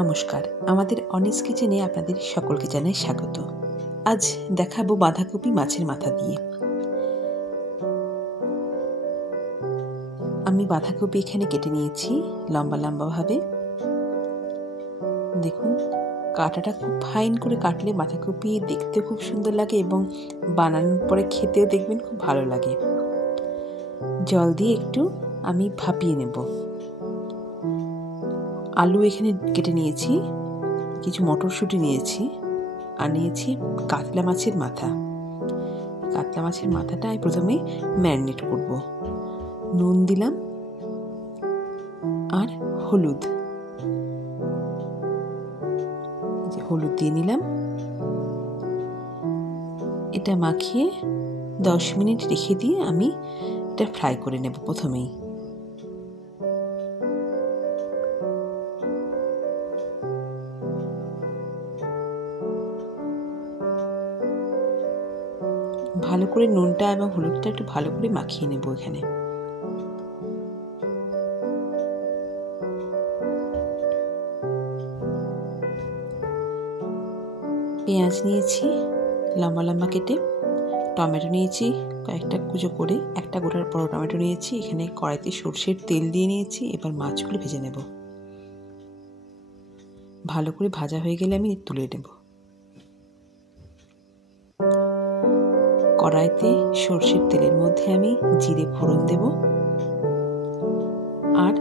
নমস্কার, আমাদের অনিস কিচেনে আপনাদের সকলকে জানাই স্বাগত। আজ দেখাবো বাঁধাকপি মাছের মাথা দিয়ে। আমি বাঁধাকপি এখানে কেটে নিয়েছি লম্বা লম্বাভাবে। দেখুন, কাটাটা খুব ফাইন করে কাটলে বাঁধাকপি দেখতেও খুব সুন্দর লাগে এবং বানানোর পরে খেতেও দেখবেন খুব ভালো লাগে। জল দিয়ে একটু আমি ভাপিয়ে নেব। আলু এখানে কেটে নিয়েছি, কিছু মটরশুঁটি নিয়েছি, আর নিয়েছি কাতলা মাছের মাথা। কাতলা মাছের মাথাটা আমি প্রথমে ম্যারিনেট করব। নুন দিলাম আর হলুদ, হলুদ দিয়ে নিলাম। এটা মাখিয়ে 10 মিনিট রেখে দিয়ে আমি এটা ফ্রাই করে নেব। প্রথমেই ভালো করে নুনটা এবং হলুদটা একটু ভালো করে মাখিয়ে নেব। এখানে পেঁয়াজ নিয়েছি লম্বা লম্বা কেটে, টমেটো নিয়েছি কয়েকটা কুচো করে, একটা গোটা বড় টমেটো নিয়েছি। এখানে কড়াইতে সরষের তেল দিয়ে নিয়েছি। এবার মাছগুলো ভেজে নেব। ভালো করে ভাজা হয়ে গেলে আমি তুলে নেব। কড়াইতে সরষের তেলের মধ্যে আমি জিরে ফোড়ন দেব আর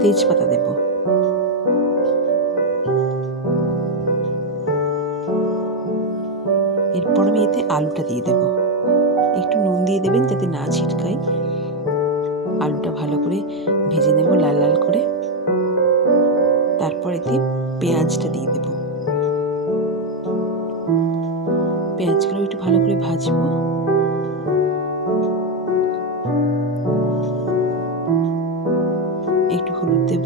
তেজপাতা দেব। এরপর আমি এতে আলুটা দিয়ে দেব। একটু নুন দিয়ে দেবেন যাতে না ছিটকায়। আলুটা ভালো করে ভেজে নেব লাল লাল করে। তারপর এতে পেঁয়াজটা দিয়ে দেব। পেঁয়াজগুলো একটু ভালো করে ভাজবো। একটু হলুদ দেব,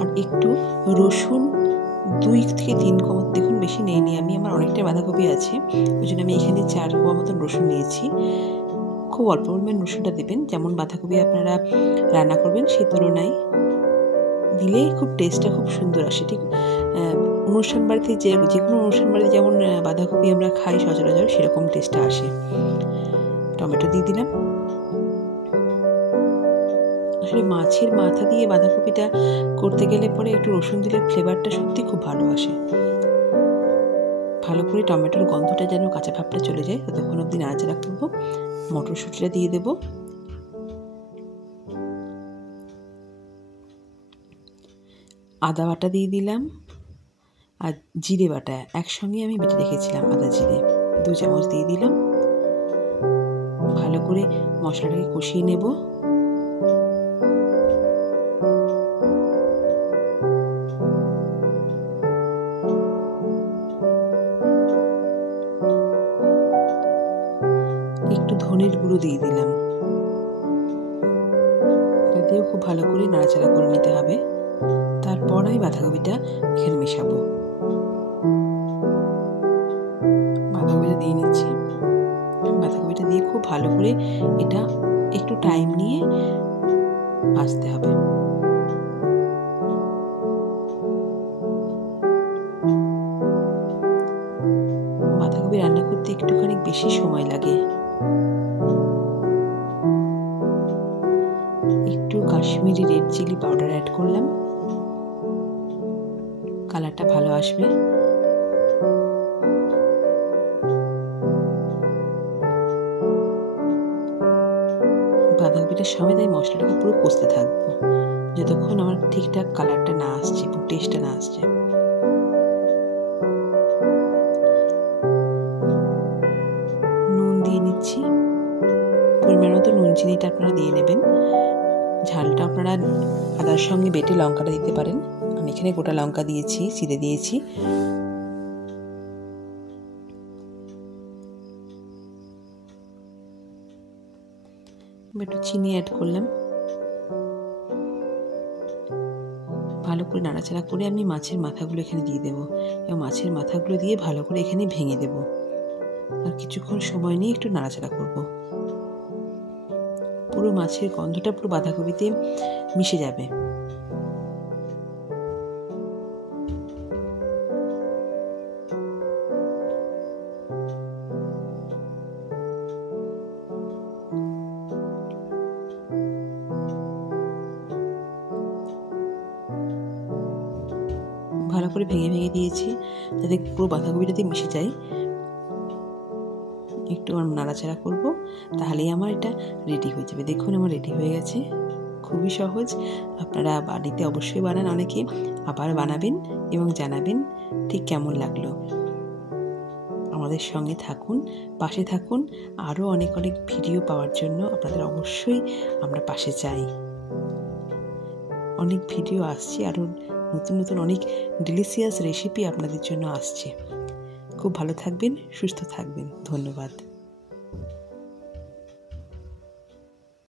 আর একটু রসুন 2 থেকে 3 কোয়া। দেখুন, বেশি নেইনি আমি, আমার অনেকটা বাঁধাকপি আছে, ওই জন্য আমি এখানে 4 কোয়া মতন রসুন নিয়েছি। খুব অল্প পরিমাণ রসুনটা দেবেন, যেমন বাঁধাকপি আপনারা রান্না করবেন সেই তুলনায় দিলে খুব টেস্টটা খুব সুন্দর আসে। ঠিক অনুষ্ঠান বাড়িতে যে কোনো অনুষ্ঠান বাড়িতে যেমন বাঁধাকপি আমরা খাই সচরাচর, সেরকম টেস্টটা আসে। টমেটো দিয়ে দিলাম। আসলে মাছের মাথা দিয়ে বাঁধাকপিটা করতে গেলে পরে একটু রসুন দিলে ফ্লেভারটা সত্যি খুব ভালো আসে। ভালো করে টমেটোর গন্ধটা যেন কাঁচা ভাবটা চলে যায়, ততক্ষণ অবধি নাড়াচাড়া করবো। মটরশুঁটিটা দিয়ে দেব। আদা বাটা দিয়ে দিলাম আর জিরে বাটা একসঙ্গে আমি বেটে রেখেছিলাম, আদা জিরে 2 চামচ দিয়ে দিলাম। ভালো করে মশলাটাকে কষিয়ে নেব। একটু ধনের গুঁড়ো দিয়ে দিলাম। এটা দিয়েও খুব ভালো করে নাড়াচাড়া করে নিতে হবে। তারপর আমি বাঁধাকপিটা এখানে মেশাবো। বাঁধাকপিটা দিয়ে নিচ্ছি। বাঁধাকপিটা দিয়ে খুব ভালো করে এটা একটু টাইম নিয়ে ভাজতে হবে। বাঁধাকপি রান্না করতে একটুখানি বেশি সময় লাগে। একটু Kashmiri red chilli powder add করলাম, কালারটা ভালো আসবে। বাঁধাকপিটার সমেত আমি মশলাটাকে পুরো কষতে থাকবো যতক্ষণ আমার ঠিকঠাক কালারটা না আসছে এবং টেস্টটা না আসছে। নুন দিয়ে নিচ্ছি, পরিমাণ মতো নুন চিনিটা আপনারা দিয়ে নেবেন। ঝালটা আপনারা আদার সঙ্গে বেটে লঙ্কাটা দিতে পারেন। আমি এখানে গোটা লঙ্কা দিয়েছি, চিড়ে দিয়েছি। একটু চিনি অ্যাড করলাম। ভালো করে নাড়াচাড়া করে আমি মাছের মাথাগুলো এখানে দিয়ে দেবো এবং মাছের মাথাগুলো দিয়ে ভালো করে এখানে ভেঙে দেব। আর কিছুক্ষণ সময় নিয়ে একটু নাড়াচাড়া করব। পুরো মাছের গন্ধটা পুরো বাঁধাকপিতে মিশে যাবে। ভালো করে ভেঙে ভেঙে দিয়েছি যাতে পুরো বাঁধাকপিটাতে মিশে যায়। একটু নাড়াচাড়া করব, তাহলেই আমার এটা রেডি হয়ে যাবে। দেখুন আমার রেডি হয়ে গেছে। খুবই সহজ, আপনারা বাড়িতে অবশ্যই বানান অনেকে, আবার বানাবেন এবং জানাবেন ঠিক কেমন লাগলো। আমাদের সঙ্গে থাকুন, পাশে থাকুন। আরও অনেক অনেক ভিডিও পাওয়ার জন্য আপনাদের অবশ্যই আমরা পাশে চাই। অনেক ভিডিও আসছে, আরও নতুন নতুন অনেক ডিলিশিয়াস রেসিপি আপনাদের জন্য আসছে। খুব ভালো থাকবেন, সুস্থ থাকবেন। ধন্যবাদ।